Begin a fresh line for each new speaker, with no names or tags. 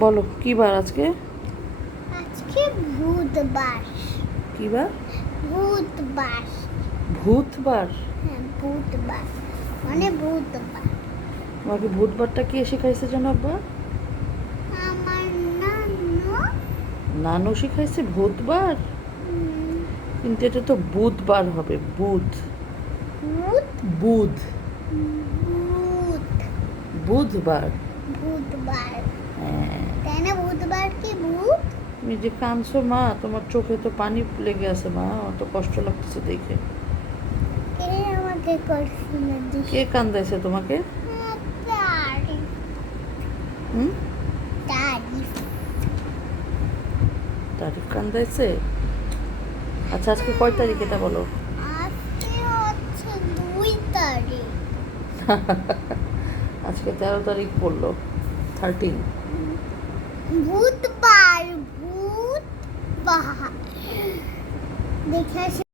বলো কি বার আজকে?
আজকে বুধবার।
কি বার?
বুধবার।
ভূতবার?
হ্যাঁ বুধবার। মানে বুধবার।
তোমাকে ভূতবারটা কে শিখাইছে জানো আব্বা
আমার নানু।
নানু শিখাইছে ভূতবার? কিন্তু এটা তো বুধবার হবে বুধ।
বুধ?
বুধ।
বুধ।
বুধবার।
বুধবার
হ্যাঁ
তাই না বুধবার কি ভূত
তুমি যে কাঁদছো মা তোমার চোখে তো পানি লেগে আছে মা আমার তো কষ্ট লাগতেছে দেখে।
কে আমাকে
কে কান্দাইছে তোমাকে? হুম? তারিখ কান্দাইছে? আচ্ছা আজকে কয় তারিখ এটা বলো?
আজকে
তেরো তারিখ পড়ল থার্টিন
দেখে